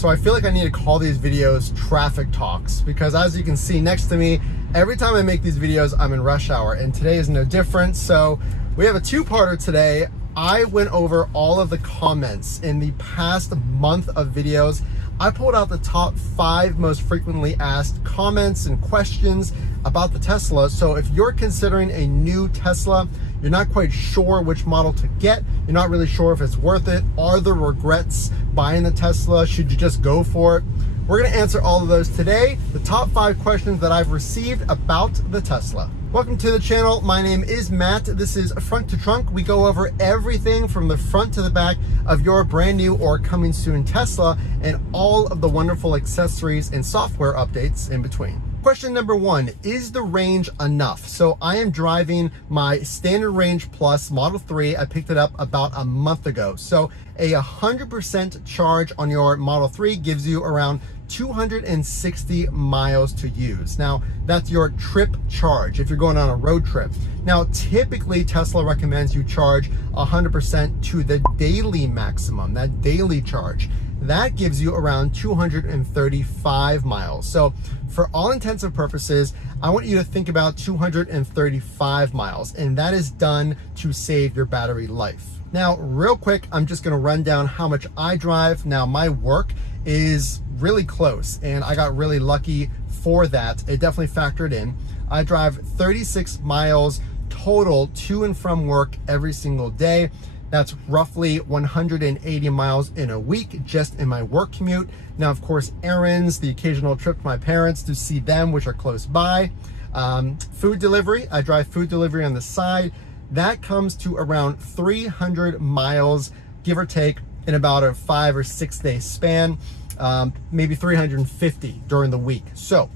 So I feel like I need to call these videos traffic talks, because as you can see next to me, every time I make these videos, I'm in rush hour, and today is no different. So we have a two-parter today. I went over all of the comments in the past month of videos. I pulled out the top 5 most frequently asked comments and questions about the Tesla. So if you're considering a new Tesla, you're not quite sure which model to get, you're not really sure if it's worth it, are there regrets buying the Tesla, should you just go for it? We're gonna answer all of those today, the top 5 questions that I've received about the Tesla. Welcome to the channel. My name is Matt. This is Front to Trunk. We go over everything from the front to the back of your brand new or coming soon Tesla and all of the wonderful accessories and software updates in between. Question number 1, is the range enough? So I am driving my Standard Range Plus Model 3. I picked it up about a month ago. So a 100% charge on your Model 3 gives you around 260 miles to use. Now, that's your trip charge if you're going on a road trip. Now, typically Tesla recommends you charge 100% to the daily maximum, that daily charge. That gives you around 235 miles. So for all intents and purposes, I want you to think about 235 miles, and that is done to save your battery life. Now, real quick, I'm just gonna run down how much I drive. Now, my work is really close, and I got really lucky for that. It definitely factored in. I drive 36 miles total to and from work every single day. That's roughly 180 miles in a week just in my work commute. Now, of course, errands, the occasional trip to my parents to see them, which are close by. Food delivery, I drive food delivery on the side. That comes to around 300 miles, give or take, in about a 5 or 6 day span, maybe 350 during the week. So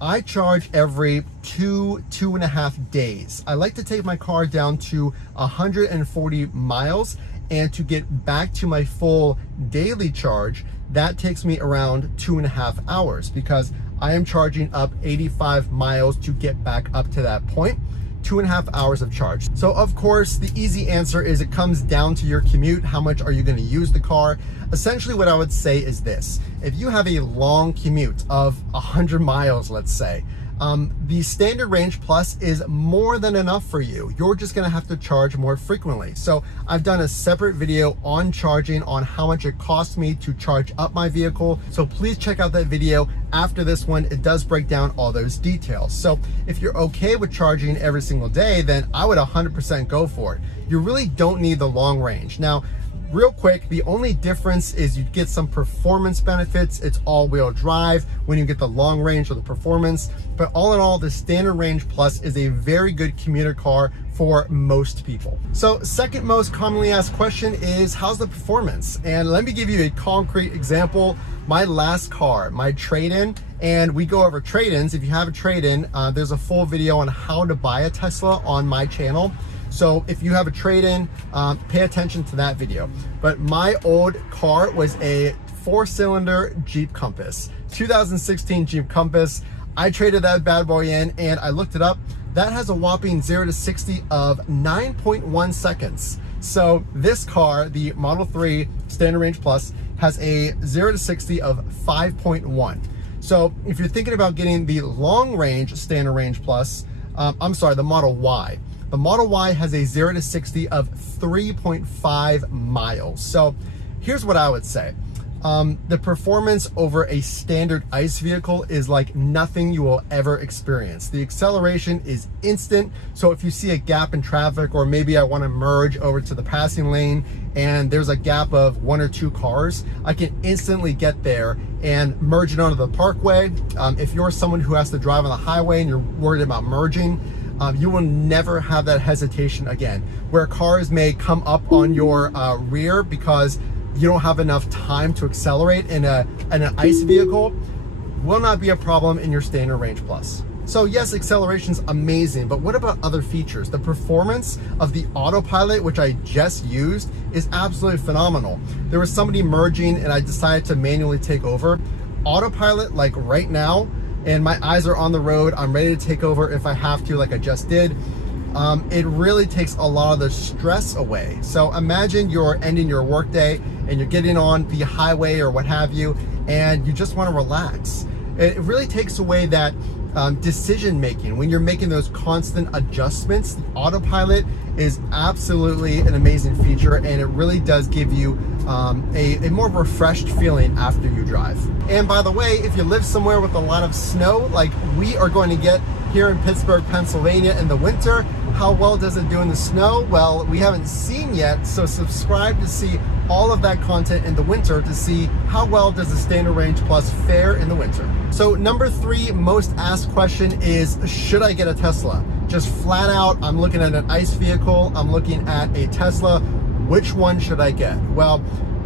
I charge every 2.5 days. I like to take my car down to 140 miles, and to get back to my full daily charge, that takes me around 2.5 hours, because I am charging up 85 miles to get back up to that point. 2.5 hours of charge. So of course, the easy answer is it comes down to your commute. How much are you going to use the car? Essentially, what I would say is this: if you have a long commute of 100 miles, let's say, the Standard Range Plus is more than enough for you. You're just gonna have to charge more frequently. So I've done a separate video on charging, on how much it costs me to charge up my vehicle. So please check out that video after this one. It does break down all those details. So if you're okay with charging every single day, then I would 100% go for it. You really don't need the long range. Now, real quick, the only difference is you get some performance benefits. It's all-wheel drive when you get the long range or the performance. But all in all, the Standard Range Plus is a very good commuter car for most people. So second most commonly asked question is, how's the performance? And let me give you a concrete example. My last car, my trade-in, and we go over trade-ins. If you have a trade-in, there's a full video on how to buy a Tesla on my channel. So if you have a trade-in, pay attention to that video. But my old car was a 4-cylinder Jeep Compass, 2016 Jeep Compass. I traded that bad boy in, and I looked it up. That has a whopping 0 to 60 of 9.1 seconds. So this car, the Model 3 Standard Range Plus, has a 0 to 60 of 5.1. So if you're thinking about getting the long range Standard Range Plus, I'm sorry, the Model Y. The Model Y has a 0 to 60 of 3.5 miles. So here's what I would say. The performance over a standard ICE vehicle is like nothing you will ever experience. The acceleration is instant. So if you see a gap in traffic, or maybe I want to merge over to the passing lane and there's a gap of 1 or 2 cars, I can instantly get there and merge it onto the parkway. If you're someone who has to drive on the highway and you're worried about merging, you will never have that hesitation again, where cars may come up on your rear because you don't have enough time to accelerate in an ICE vehicle. Will not be a problem in your Standard Range Plus. So yes, acceleration's amazing, but what about other features? The performance of the Autopilot, which I just used, is absolutely phenomenal. There was somebody merging and I decided to manually take over. Autopilot, like right now, and my eyes are on the road, I'm ready to take over if I have to, like I just did. it really takes a lot of the stress away. So imagine you're ending your workday and you're getting on the highway or what have you, and you just want to relax. It really takes away that decision making when you're making those constant adjustments. The Autopilot is absolutely an amazing feature, and it really does give you a more refreshed feeling after you drive. And by the way, if you live somewhere with a lot of snow like we are going to get here in Pittsburgh, Pennsylvania in the winter, how well does it do in the snow? Well, we haven't seen yet, so subscribe to see all of that content in the winter to see how well does the Standard Range Plus fare in the winter. So number 3 most asked question is, should I get a Tesla? Just flat out, I'm looking at an ICE vehicle, I'm looking at a Tesla, which one should I get? Well,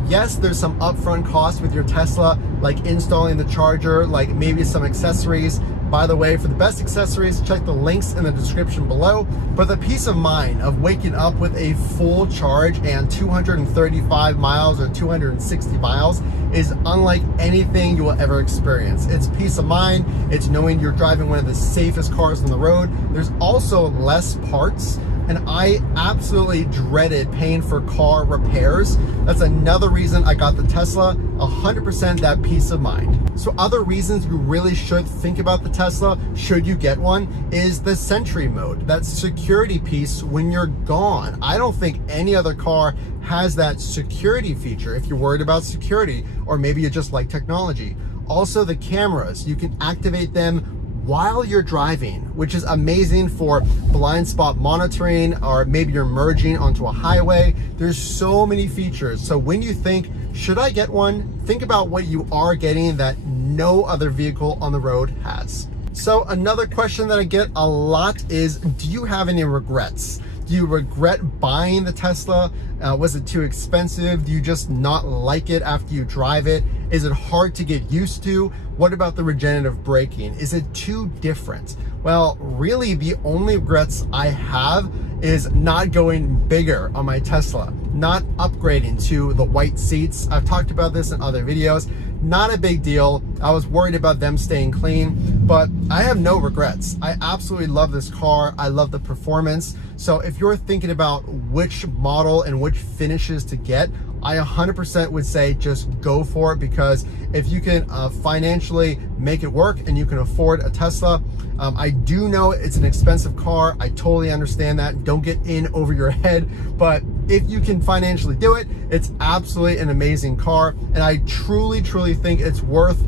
yes, there's some upfront cost with your Tesla, like installing the charger, like maybe some accessories. By the way, for the best accessories, check the links in the description below. But the peace of mind of waking up with a full charge and 235 miles or 260 miles is unlike anything you will ever experience. It's peace of mind. It's knowing you're driving one of the safest cars on the road. There's also less parts, and I absolutely dreaded paying for car repairs. That's another reason I got the Tesla, 100% that peace of mind. So other reasons you really should think about the Tesla, should you get one, is the Sentry mode, that security piece when you're gone. I don't think any other car has that security feature if you're worried about security, or maybe you just like technology. Also the cameras, you can activate them while you're driving, which is amazing for blind spot monitoring, or maybe you're merging onto a highway. There's so many features. So when you think, should I get one? Think about what you are getting that no other vehicle on the road has. So another question that I get a lot is, do you have any regrets? Do you regret buying the Tesla? Was it too expensive? Do you just not like it after you drive it? Is it hard to get used to? What about the regenerative braking? Is it too different? Well, really the only regrets I have is not going bigger on my Tesla, not upgrading to the white seats. I've talked about this in other videos. Not a big deal. I was worried about them staying clean, but I have no regrets. I absolutely love this car. I love the performance. So if you're thinking about which model and which finishes to get, I 100% would say just go for it, because if you can financially make it work and you can afford a Tesla, I do know it's an expensive car. I totally understand that. Don't get in over your head, but if you can financially do it, it's absolutely an amazing car. And I truly, truly think it's worth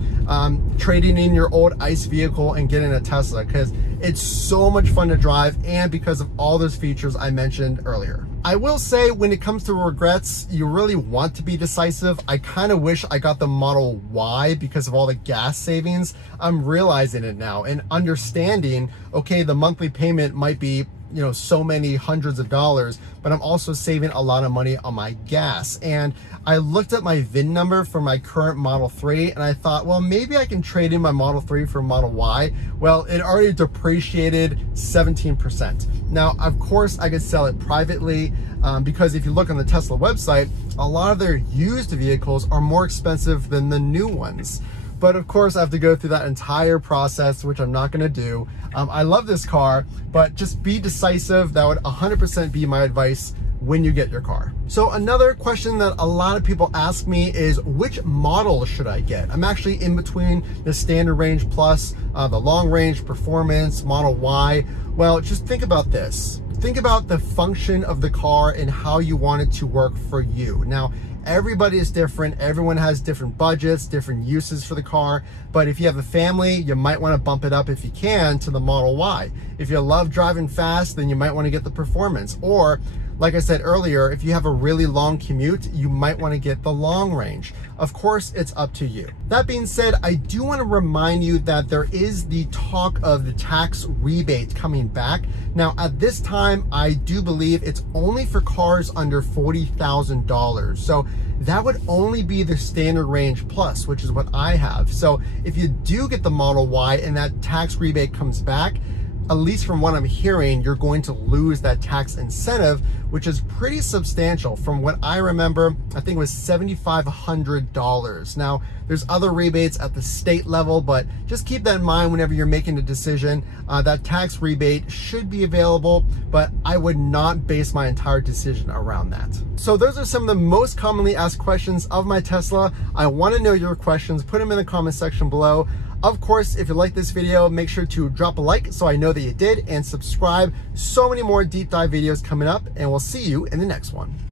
trading in your old ICE vehicle and getting a Tesla, because it's so much fun to drive, and because of all those features I mentioned earlier. I will say, when it comes to regrets, you really want to be decisive. I kind of wish I got the Model Y because of all the gas savings. I'm realizing it now and understanding, okay, the monthly payment might be, you know, so many hundreds of dollars, but I'm also saving a lot of money on my gas. And I looked at my VIN number for my current Model 3 and I thought, well, maybe I can trade in my Model 3 for Model Y. Well, it already depreciated 17%. Now, of course, I could sell it privately because if you look on the Tesla website, a lot of their used vehicles are more expensive than the new ones. But of course, I have to go through that entire process, which I'm not gonna do. I love this car, but just be decisive. That would 100% be my advice when you get your car. So another question that a lot of people ask me is, which model should I get? I'm actually in between the Standard Range Plus, the Long Range Performance, Model Y. Well, just think about this. Think about the function of the car and how you want it to work for you. Now, everybody is different. Everyone has different budgets, different uses for the car. But if you have a family, you might want to bump it up if you can to the Model Y. If you love driving fast, then you might want to get the Performance. Or, like I said earlier, if you have a really long commute, you might want to get the Long Range. Of course, it's up to you. That being said, I do want to remind you that there is the talk of the tax rebate coming back. Now, at this time, I do believe it's only for cars under $40,000. So that would only be the Standard Range Plus, which is what I have. So if you do get the Model Y and that tax rebate comes back, at least from what I'm hearing, you're going to lose that tax incentive, which is pretty substantial. From what I remember, I think it was $7,500. Now, there's other rebates at the state level, but just keep that in mind whenever you're making a decision. That tax rebate should be available, but I would not base my entire decision around that. So those are some of the most commonly asked questions of my Tesla. I want to know your questions. Put them in the comment section below. Of course, if you like this video, make sure to drop a like so I know that you did, and subscribe. So many more deep dive videos coming up, and we'll see you in the next one.